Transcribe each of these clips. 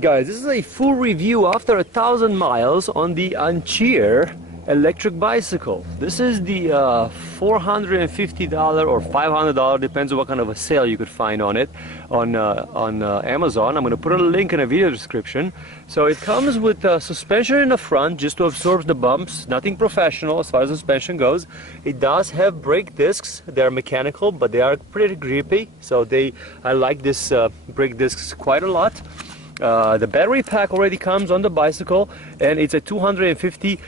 Alright guys, this is a full review after 1,000 miles on the Ancheer Electric Bicycle. This is the $450 or $500, depends on what kind of a sale you could find on it on Amazon. I'm going to put a link in a video description. So it comes with suspension in the front just to absorb the bumps, nothing professional as far as suspension goes. It does have brake discs. They're mechanical, but they are pretty grippy, so I like this brake discs quite a lot. The battery pack already comes on the bicycle, and it's a 250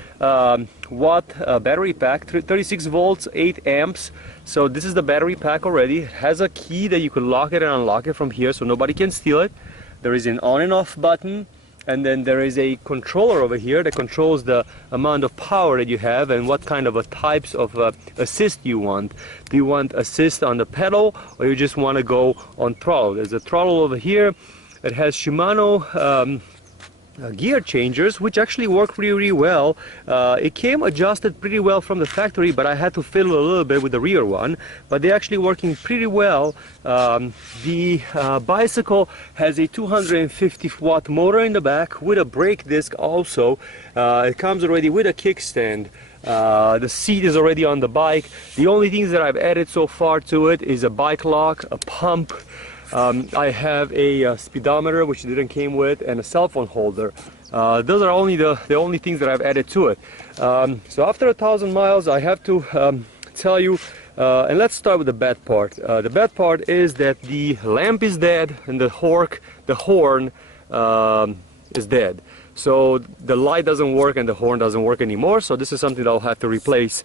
watt battery pack, 36 volts, 8 amps. So this is the battery pack already. It has a key that you can lock it and unlock it from here so nobody can steal it. There is an on and off button, and then there is a controller over here that controls the amount of power that you have and what kind of types of assist you want. Do you want assist on the pedal, or you just want to go on throttle? There's a throttle over here. It has Shimano gear changers, which actually work really well. It came adjusted pretty well from the factory, but I had to fiddle a little bit with the rear one, but they're actually working pretty well. The bicycle has a 250 watt motor in the back with a brake disc also. It comes already with a kickstand. The seat is already on the bike. The only things that I've added so far to it is a bike lock, a pump. I have a speedometer, which didn't came with, and a cell phone holder. Those are only the only things that I've added to it. So after 1,000 miles, I have to tell you, and let's start with the bad part. The bad part is that the lamp is dead and the horn is dead. So the light doesn't work and the horn doesn't work anymore. So this is something that I'll have to replace.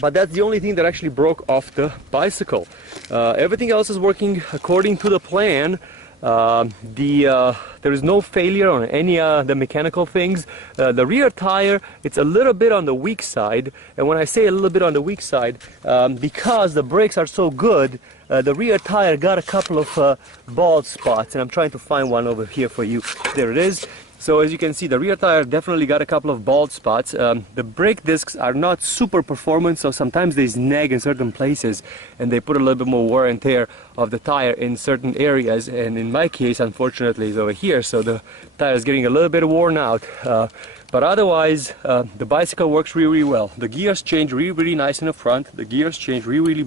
But that's the only thing that actually broke off the bicycle. Everything else is working according to the plan. There is no failure on any the mechanical things. The rear tire, it's a little bit on the weak side, and when I say a little bit on the weak side, because the brakes are so good, the rear tire got a couple of bald spots, and I'm trying to find one over here for you. There it is. So as you can see, the rear tire definitely got a couple of bald spots. The brake discs are not super performant, so sometimes they snag in certain places and they put a little bit more wear and tear of the tire in certain areas, and in my case, unfortunately, it's over here, so the tire is getting a little bit worn out. But otherwise, the bicycle works really well. The gears change really nice in the front. The gears change really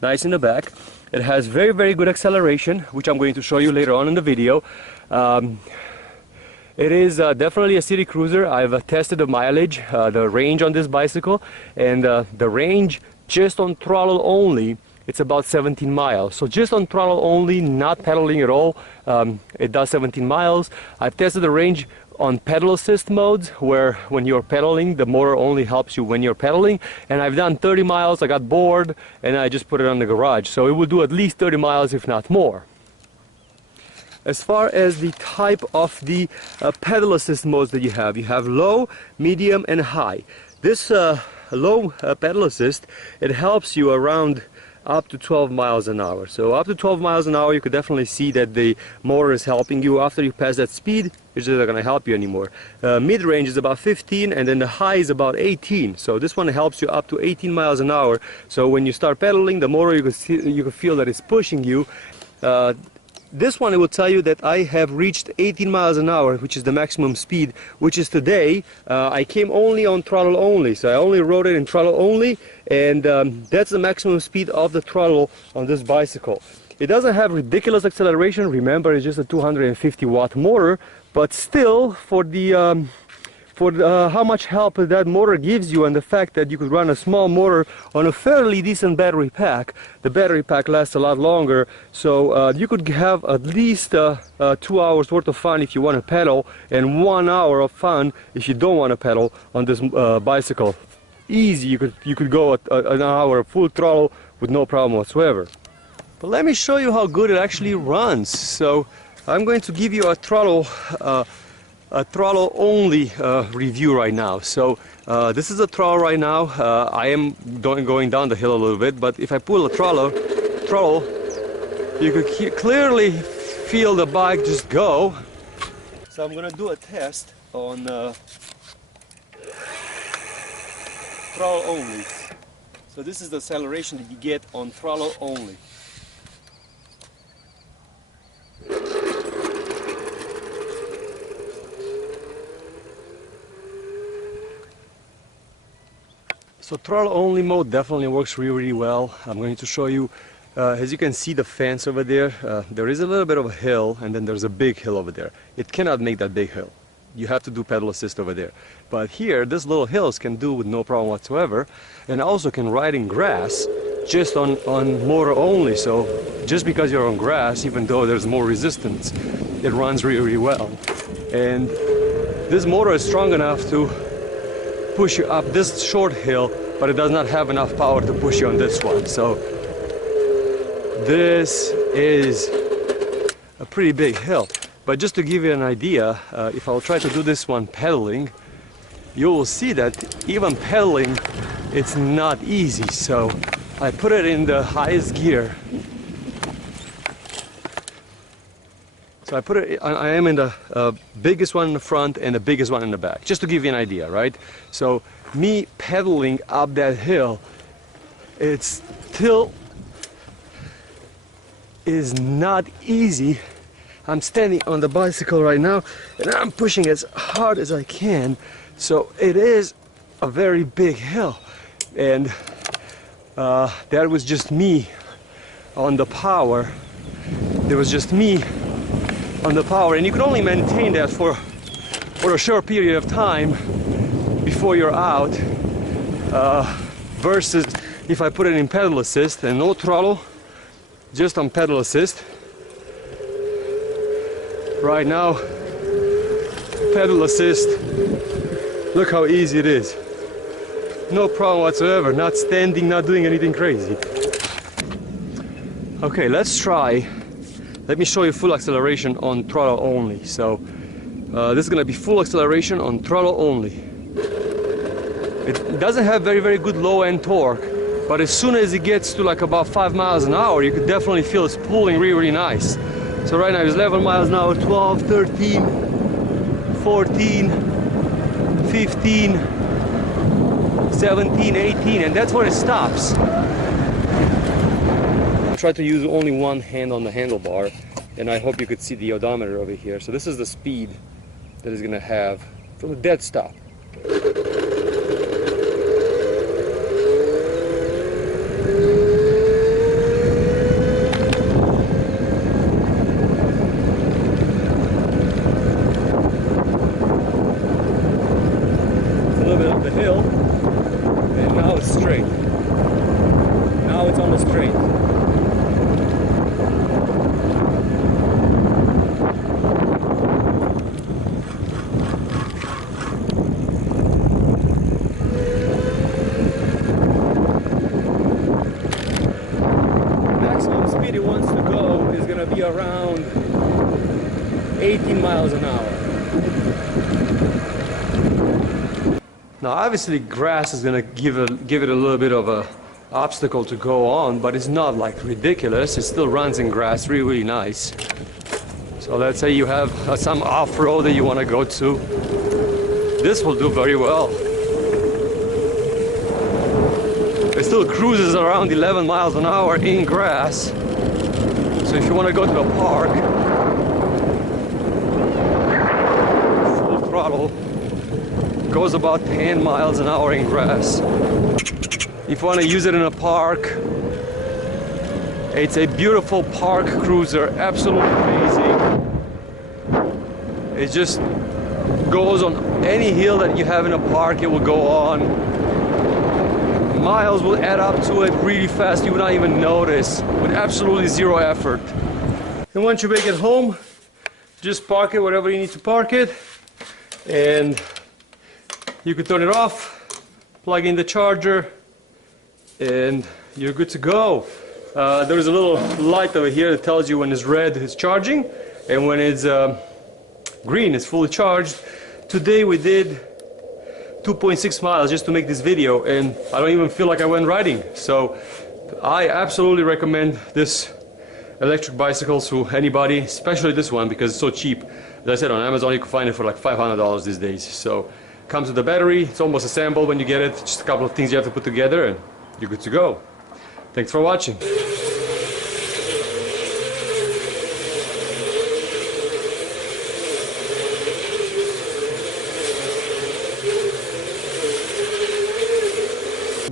nice in the back. It has very good acceleration, which I'm going to show you later on in the video. It is definitely a city cruiser. I've tested the mileage, the range on this bicycle, and the range just on throttle only, it's about 17 miles. So just on throttle only, not pedaling at all, it does 17 miles. I've tested the range on pedal assist modes, where when you're pedaling, the motor only helps you when you're pedaling, and I've done 30 miles. I got bored and I just put it on the garage, so it will do at least 30 miles, if not more. As far as the type of the pedal assist modes that you have low, medium and high. This low pedal assist, it helps you around up to 12 miles an hour. So up to 12 miles an hour, you could definitely see that the motor is helping you. After you pass that speed, it's just not going to help you anymore. Mid-range is about 15, and then the high is about 18. So this one helps you up to 18 miles an hour. So when you start pedaling, the motor, you can feel that it's pushing you. This one, it will tell you that I have reached 18 miles an hour, which is the maximum speed, which is today. I came only on throttle only, so I only rode it in throttle only, and that's the maximum speed of the throttle on this bicycle. It doesn't have ridiculous acceleration. Remember, it's just a 250 watt motor, but still, for the how much help that motor gives you, and the fact that you could run a small motor on a fairly decent battery pack. The battery pack lasts a lot longer, so you could have at least 2 hours worth of fun if you want to pedal, and 1 hour of fun if you don't want to pedal on this bicycle. Easy, you could go an hour full throttle with no problem whatsoever. But let me show you how good it actually runs. So I'm going to give you a throttle only review right now. So this is a throttle right now. I am going down the hill a little bit, but if I pull a throttle, you could clearly feel the bike just go. So I'm gonna do a test on throttle only. So this is the acceleration that you get on throttle only. So throttle only mode definitely works really well. I'm going to show you, as you can see the fence over there, there is a little bit of a hill and then there's a big hill over there. It cannot make that big hill. You have to do pedal assist over there. But here, this little hills can do with no problem whatsoever, and also can ride in grass just on motor only. So just because you're on grass, even though there's more resistance, it runs really well. And this motor is strong enough to push you up this short hill, but it does not have enough power to push you on this one. So this is a pretty big hill. But just to give you an idea, if I'll try to do this one pedaling, you will see that even pedaling, it's not easy. So I put it in the highest gear. So I am in the biggest one in the front and the biggest one in the back, just to give you an idea, right? So me pedaling up that hill, it still is not easy. I'm standing on the bicycle right now and I'm pushing as hard as I can. So it is a very big hill, and that was just me on the power. There was just me on the power, and you can only maintain that for a short period of time before you're out, versus if I put it in pedal assist and no throttle, just on pedal assist. Right now, pedal assist, look how easy it is. No problem whatsoever, not standing, not doing anything crazy. Okay, let's try. Let me show you full acceleration on throttle only. So this is going to be full acceleration on throttle only. It doesn't have very good low end torque, but as soon as it gets to like about 5 miles an hour, you could definitely feel it's pulling really nice. So right now it's 11 miles an hour, 12, 13, 14, 15, 17, 18, and that's where it stops. I try to use only one hand on the handlebar, and I hope you could see the odometer over here. So this is the speed that it's going to have from a dead stop. The hill, and now it's straight. Now it's on the straight. Maximum speed it wants to go is going to be around 18 miles an hour. Now obviously grass is going to give it a little bit of a obstacle to go on, but it's not like ridiculous. It still runs in grass really nice. So let's say you have some off-road that you want to go to. This will do very well. It still cruises around 11 miles an hour in grass. So if you want to go to the park, full throttle, goes about 10 miles an hour in grass. If you want to use it in a park, it's a beautiful park cruiser, absolutely amazing. It just goes on any hill that you have in a park, it will go on. Miles will add up to it really fast, you will not even notice, with absolutely zero effort. And once you make it home, just park it wherever you need to park it, and you can turn it off, plug in the charger, and you're good to go. There is a little light over here that tells you when it's red it's charging, and when it's green it's fully charged. Today we did 2.6 miles just to make this video, and I don't even feel like I went riding. So I absolutely recommend this electric bicycle to anybody, especially this one because it's so cheap. As I said, on Amazon you can find it for like $500 these days. So comes with the battery, it's almost assembled when you get it, just a couple of things you have to put together and you're good to go. Thanks for watching.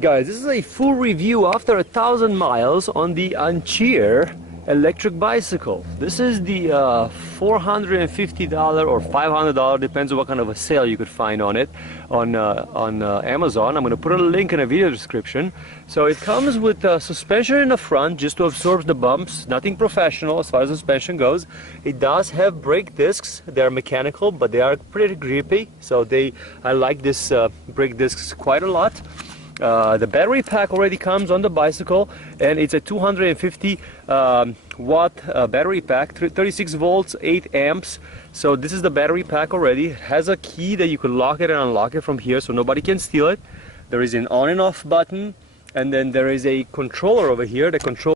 Alright guys, this is a full review after 1,000 miles on the Ancheer Electric Bicycle. This is the $450 or $500, depends on what kind of a sale you could find on it on Amazon. I'm going to put a link in a video description. So it comes with suspension in the front just to absorb the bumps, nothing professional as far as suspension goes. It does have brake discs. They're mechanical, but they are pretty grippy, so I like this brake discs quite a lot. The battery pack already comes on the bicycle, and it's a 250 watt battery pack, 36 volts, 8 amps. So this is the battery pack already. It has a key that you can lock it and unlock it from here, so nobody can steal it. There is an on and off button, and then there is a controller over here. The control